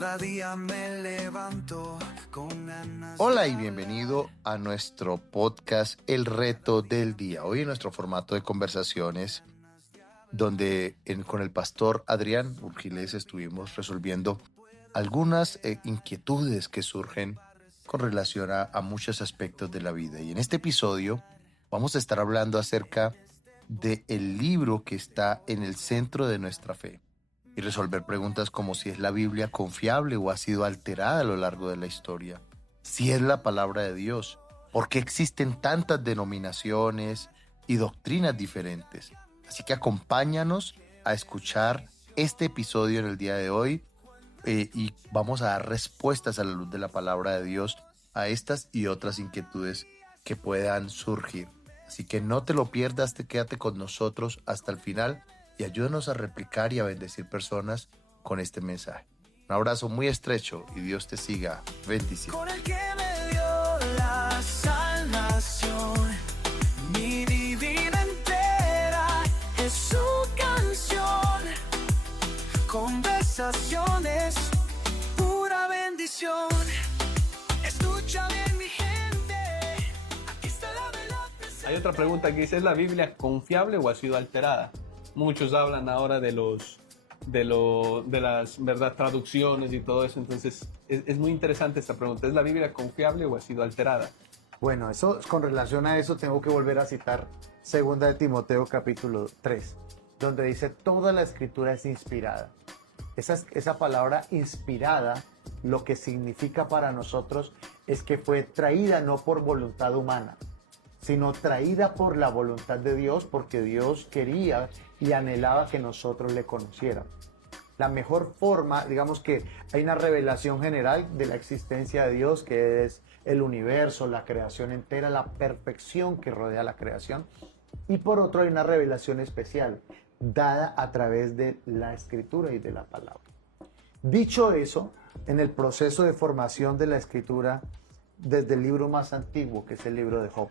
Cada día me levanto con ganas. Hola y bienvenido a nuestro podcast El Reto del Día. Hoy en nuestro formato de conversaciones, donde con el pastor Adrián Urgilés estuvimos resolviendo algunas inquietudes que surgen con relación a muchos aspectos de la vida. Y en este episodio vamos a estar hablando acerca del libro que está en el centro de nuestra fe y resolver preguntas como si es la Biblia confiable o ha sido alterada a lo largo de la historia, si es la palabra de Dios, por qué existen tantas denominaciones y doctrinas diferentes. Así que acompáñanos a escuchar este episodio en el día de hoy y vamos a dar respuestas a la luz de la palabra de Dios a estas y otras inquietudes que puedan surgir. Así que no te lo pierdas, quédate con nosotros hasta el final y ayúdanos a replicar y a bendecir personas con este mensaje. Un abrazo muy estrecho y Dios te siga. Bendiciones. Con el que me dio la salvación, mi vida entera es su canción. Conversaciones, pura bendición. Escucha bien, mi gente. Aquí está la verdad presente. Hay otra pregunta que dice, ¿es la Biblia confiable o ha sido alterada? Muchos hablan ahora de las verdad traducciones y todo eso, entonces es muy interesante esta pregunta. ¿Es la Biblia confiable o ha sido alterada? Bueno, eso, con relación a eso tengo que volver a citar 2 de Timoteo capítulo 3, donde dice toda la escritura es inspirada. Esa palabra inspirada, lo que significa para nosotros es que fue traída no por voluntad humana, sino traída por la voluntad de Dios, porque Dios quería y anhelaba que nosotros le conociéramos. La mejor forma, digamos que hay una revelación general de la existencia de Dios, que es el universo, la creación entera, la perfección que rodea la creación. Y por otro hay una revelación especial, dada a través de la Escritura y de la palabra. Dicho eso, en el proceso de formación de la Escritura, desde el libro más antiguo, que es el libro de Job,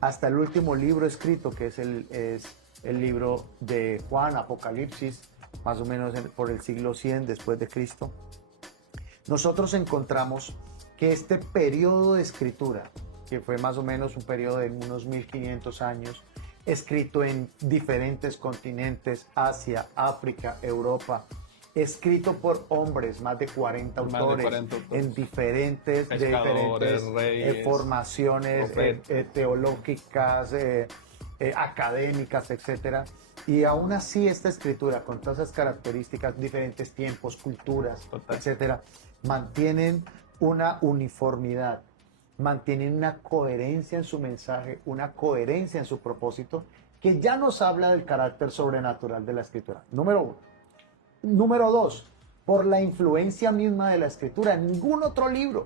hasta el último libro escrito, que es el libro de Juan, Apocalipsis, más o menos por el siglo 100 después de Cristo, nosotros encontramos que este periodo de escritura, que fue más o menos un periodo de unos 1500 años, escrito en diferentes continentes, Asia, África, Europa, escrito por hombres, más de 40 autores, en diferentes reyes, formaciones teológicas, académicas, etc. Y aún así esta escritura, con todas esas características, diferentes tiempos, culturas, etc., mantienen una uniformidad, mantienen una coherencia en su mensaje, una coherencia en su propósito, que ya nos habla del carácter sobrenatural de la escritura. Número 1. Número 2, por la influencia misma de la Escritura. Ningún otro libro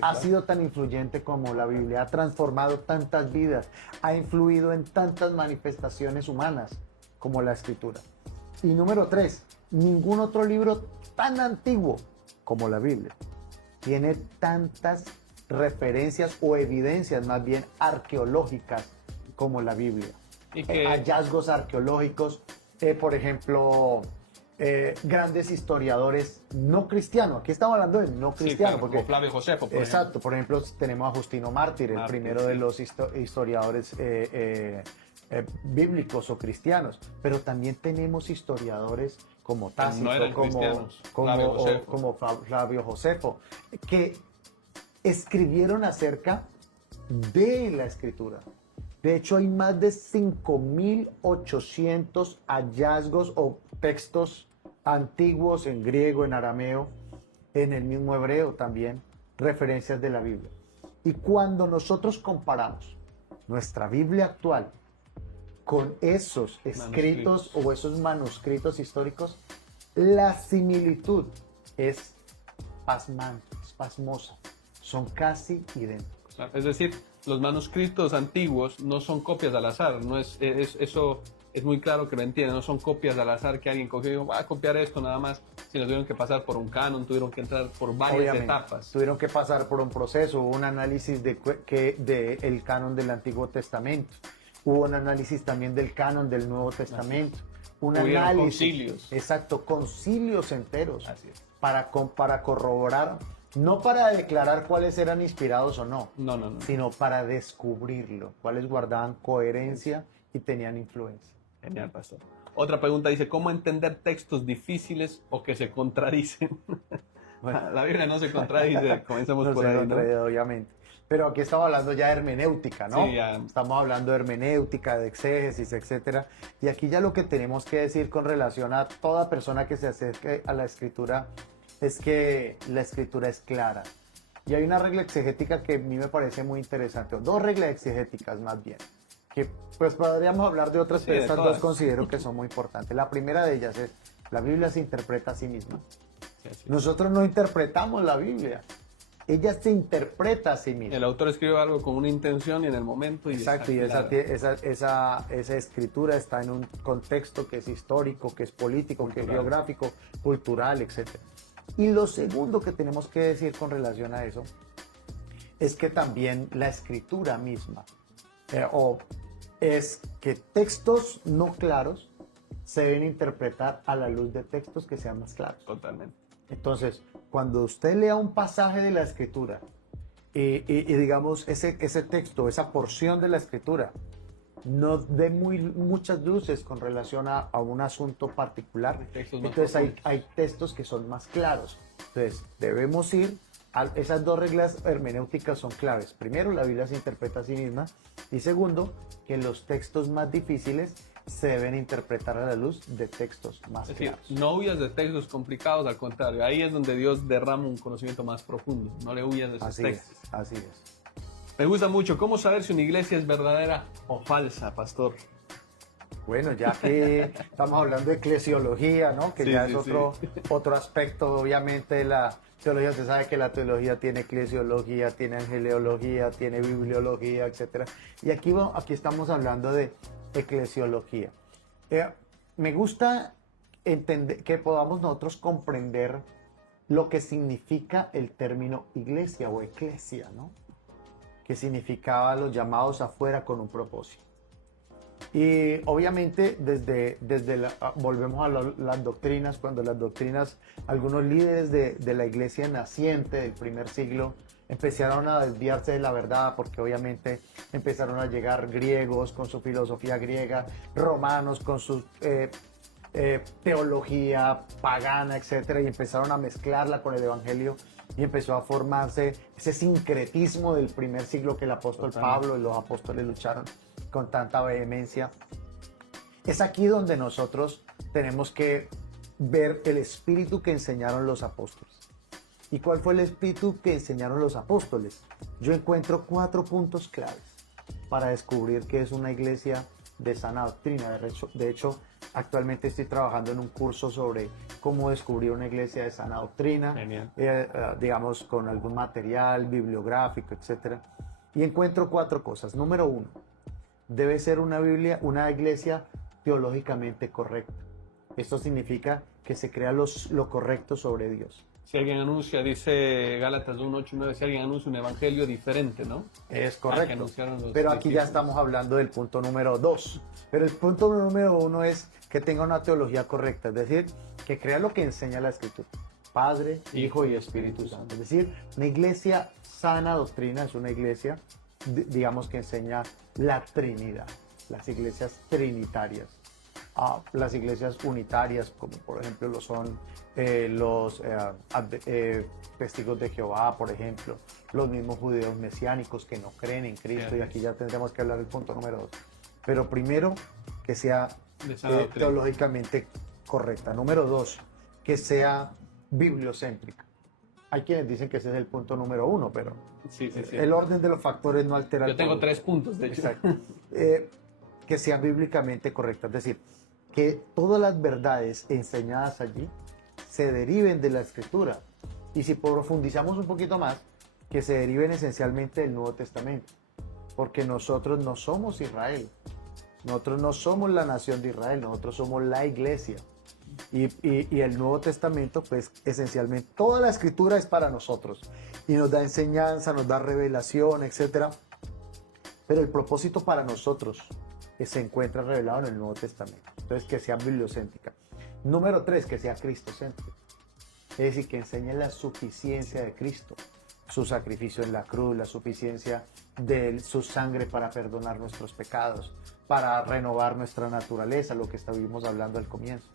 ha sido tan influyente como la Biblia. Ha transformado tantas vidas, ha influido en tantas manifestaciones humanas como la Escritura. Y número 3, ningún otro libro tan antiguo como la Biblia tiene tantas referencias o evidencias más bien arqueológicas como la Biblia. Hallazgos arqueológicos, por ejemplo... grandes historiadores no cristianos. Aquí estamos hablando de no cristianos, claro, porque como Flavio Josefo, por exacto, por ejemplo tenemos a Justino Mártir, el primero de los historiadores bíblicos o cristianos, pero también tenemos historiadores como Tácito, como Flavio Josefo, que escribieron acerca de la Escritura. De hecho, hay más de 5.800 hallazgos o textos antiguos en griego, en arameo, en el mismo hebreo también, referencias de la Biblia. Y cuando nosotros comparamos nuestra Biblia actual con esos escritos o esos manuscritos históricos, la similitud es pasmante, es pasmosa. Son casi idénticos. Es decir, los manuscritos antiguos no son copias al azar, no eso es muy claro que lo entienden, no son copias al azar que alguien cogió y dijo, va a copiar esto nada más, sino tuvieron que pasar por un canon, tuvieron que entrar por varias etapas. Tuvieron que pasar por un proceso, hubo un análisis de el canon del Antiguo Testamento, hubo un análisis también del canon del Nuevo Testamento, un Hubieron análisis. concilios. Exacto, concilios enteros. Así es. Para corroborar, no para declarar cuáles eran inspirados o no, No, no, no. sino para descubrirlo, cuáles guardaban coherencia y tenían influencia. Genial, pastor. Otra pregunta dice, ¿cómo entender textos difíciles o que se contradicen? Bueno. La Biblia no se contradice, comencemos No por se ahí, ¿no? contradice, obviamente. Pero aquí estamos hablando ya de hermenéutica, ¿no? Sí, ya. Estamos hablando de hermenéutica, de exégesis, etcétera. Y aquí ya lo que tenemos que decir con relación a toda persona que se acerque a la escritura es que la escritura es clara. Y hay una regla exegética que a mí me parece muy interesante, o dos reglas exegéticas más bien, que pues podríamos hablar de otras, Sí, pero de estas todas. dos considero que son muy importantes. La primera de ellas es, la Biblia se interpreta a sí misma. Sí, así es. Nosotros no interpretamos la Biblia, ella se interpreta a sí misma. El autor escribe algo con una intención y en el momento. Y Exacto, y está clara. esa escritura está en un contexto que es histórico, que es político, que es Cultural. geográfico, cultural, etc. Y lo segundo que tenemos que decir con relación a eso es que también la escritura misma, es que textos no claros se deben interpretar a la luz de textos que sean más claros. Totalmente. Entonces, cuando usted lea un pasaje de la escritura y digamos ese texto, esa porción de la escritura, no dé muchas luces con relación a un asunto particular, Textos más entonces hay profundos. textos que son más claros. Entonces, debemos ir a esas dos reglas hermenéuticas son claves. Primero, la Biblia se interpreta a sí misma y segundo, que los textos más difíciles se deben interpretar a la luz de textos más Es decir, claros. no huyas de textos complicados, al contrario, ahí es donde Dios derrama un conocimiento más profundo. No le huyas de esos Así textos. es, así es. Me gusta mucho. ¿Cómo saber si una iglesia es verdadera o falsa, pastor? Bueno, ya que estamos hablando de eclesiología, ¿no? Que Sí, ya sí, es otro aspecto, obviamente, de la teología. Usted sabe que la teología tiene eclesiología, tiene angeleología, tiene bibliología, etc. Y aquí estamos hablando de eclesiología. Me gusta entender que podamos nosotros comprender lo que significa el término iglesia o eclesia, ¿no? Que significaba los llamados afuera con un propósito. Y obviamente volvemos a las doctrinas, cuando las doctrinas, algunos líderes de la iglesia naciente del primer siglo empezaron a desviarse de la verdad, porque obviamente empezaron a llegar griegos con su filosofía griega, romanos con su teología pagana, etcétera, y empezaron a mezclarla con el evangelio y empezó a formarse ese sincretismo del primer siglo que el apóstol Pablo y los apóstoles lucharon con tanta vehemencia. Es aquí donde nosotros tenemos que ver el espíritu que enseñaron los apóstoles. ¿Y cuál fue el espíritu que enseñaron los apóstoles? Yo encuentro 4 puntos claves para descubrir que es una iglesia de sana doctrina. De hecho, actualmente estoy trabajando en un curso sobre cómo descubrir una iglesia de sana doctrina, digamos con algún material bibliográfico, etc. Y encuentro 4 cosas. Número 1, debe ser una iglesia teológicamente correcta. Esto significa que se crea lo correcto sobre Dios. Si alguien anuncia, dice Gálatas 1, 8, 9, si alguien anuncia un evangelio diferente, ¿no? Es que correcto. anunciaron los Pero aquí ya discípulos. estamos hablando del punto número 2. Pero el punto número 1 es que tenga una teología correcta, es decir, que crea lo que enseña la Escritura. Padre, Hijo y Espíritu Santo. Es decir, una iglesia sana doctrina es una iglesia, digamos, que enseña la Trinidad, las iglesias trinitarias. Las iglesias unitarias, como por ejemplo lo son los testigos de Jehová, por ejemplo, los mismos judíos mesiánicos que no creen en Cristo, y aquí ya tendremos que hablar del punto número 2. Pero primero, que sea De sana doctrina. teológicamente correcta. Número 2, que sea bibliocéntrica. Hay quienes dicen que ese es el punto número 1, pero Sí. el orden de los factores no altera Yo el tengo producto. 3 puntos, de hecho. Exacto. Que sean bíblicamente correctas, es decir, que todas las verdades enseñadas allí se deriven de la Escritura. Y si profundizamos un poquito más, que se deriven esencialmente del Nuevo Testamento. Porque nosotros no somos Israel. Nosotros no somos la nación de Israel, nosotros somos la iglesia. Y el Nuevo Testamento, pues esencialmente, toda la Escritura es para nosotros. Y nos da enseñanza, nos da revelación, etc. Pero el propósito para nosotros se encuentra revelado en el Nuevo Testamento. Entonces, que sea bibliocéntrica. Número 3, que sea cristocéntrica. Es decir, que enseñe la suficiencia de Cristo, su sacrificio en la cruz, la suficiencia de su sangre para perdonar nuestros pecados, para renovar nuestra naturaleza, lo que estuvimos hablando al comienzo.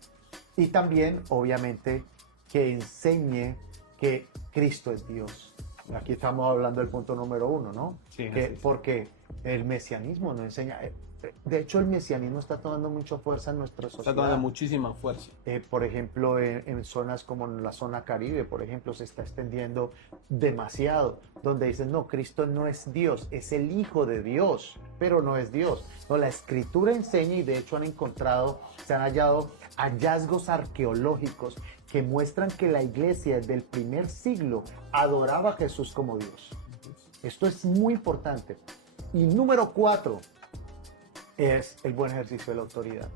Y también, obviamente, que enseñe que Cristo es Dios. Aquí estamos hablando del punto número 1, ¿no? Sí, Porque el mesianismo no enseña. De hecho, el mesianismo está tomando mucha fuerza en nuestra sociedad. Está tomando muchísima fuerza. Por ejemplo, en zonas como en la zona Caribe, por ejemplo, se está extendiendo demasiado, donde dicen, no, Cristo no es Dios, es el Hijo de Dios, pero no es Dios. No, la Escritura enseña, y de hecho se han hallado hallazgos arqueológicos que muestran que la iglesia desde el primer siglo adoraba a Jesús como Dios. Esto es muy importante. Y número 4 es el buen ejercicio de la autoridad.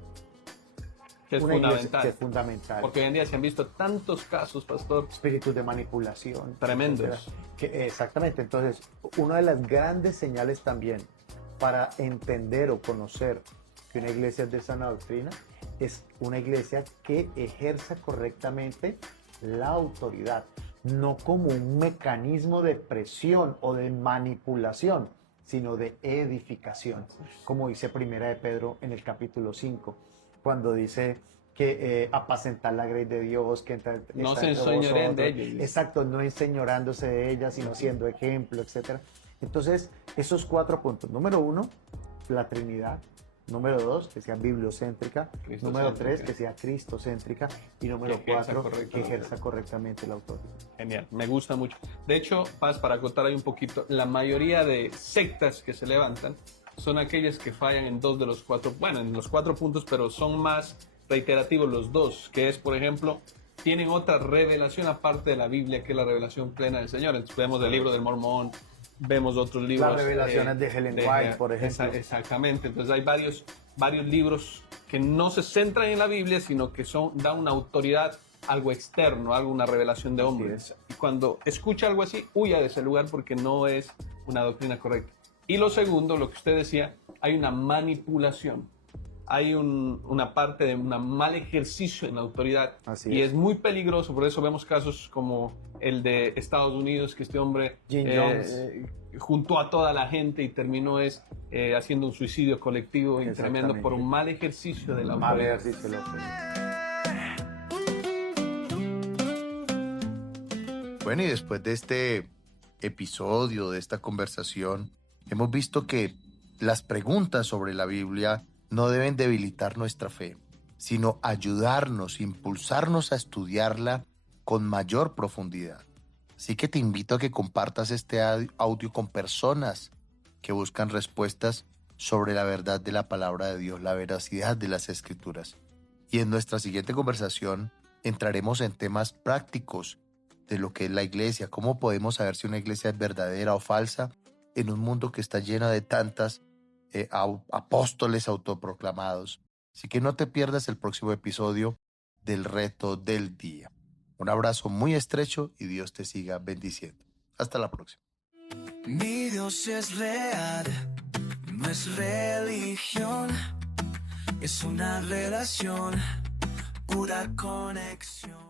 Que es Una iglesia fundamental. que es fundamental. Porque hoy en día se han visto tantos casos, pastor, Espíritus de manipulación. tremendos. etcétera. Exactamente. Entonces, una de las grandes señales también para entender o conocer que una iglesia es de sana doctrina es una iglesia que ejerza correctamente la autoridad, no como un mecanismo de presión o de manipulación, sino de edificación, como dice Primera de Pedro en el capítulo 5, cuando dice que apacentar la grey de Dios, que No está se entre enseñoreen vosotros. de ellos, dice. Exacto, no enseñorándose de ella, sino siendo ejemplo, etc. Entonces, esos 4 puntos. Número 1, la Trinidad. Número 2, que sea bibliocéntrica. Número 3, que sea cristocéntrica. Y número Que ejerza 4, que correctamente. ejerza correctamente la autoridad. Genial, me gusta mucho. De hecho, Paz, para acotar ahí un poquito, la mayoría de sectas que se levantan son aquellas que fallan en 2 de los 4, bueno, en los 4 puntos, pero son más reiterativos los 2, que es, por ejemplo, tienen otra revelación aparte de la Biblia, que es la revelación plena del Señor. Entonces vemos el libro del Mormón, vemos otros libros. Las revelaciones de Ellen White, por ejemplo. Exactamente, entonces hay varios libros que no se centran en la Biblia, sino que dan una autoridad, algo externo, una revelación de hombres. Y cuando escucha algo así, huya de ese lugar porque no es una doctrina correcta. Y lo segundo, lo que usted decía, hay una manipulación. Hay una parte de un mal ejercicio en la autoridad. Así y es. es muy peligroso, por eso vemos casos como el de Estados Unidos, que este hombre Jim Jones. juntó a toda la gente y terminó haciendo un suicidio colectivo y tremendo por un mal ejercicio de la Mal autoridad. ejercicio de la autoridad. Bueno, y después de este episodio, de esta conversación, hemos visto que las preguntas sobre la Biblia no deben debilitar nuestra fe, sino ayudarnos, impulsarnos a estudiarla con mayor profundidad. Así que te invito a que compartas este audio con personas que buscan respuestas sobre la verdad de la palabra de Dios, la veracidad de las Escrituras. Y en nuestra siguiente conversación entraremos en temas prácticos de lo que es la iglesia, cómo podemos saber si una iglesia es verdadera o falsa en un mundo que está lleno de tantas apóstoles autoproclamados. Así que no te pierdas el próximo episodio del Reto del Día. Un abrazo muy estrecho y Dios te siga bendiciendo. Hasta la próxima. Mi Dios es real, no es religión, es una relación, pura conexión.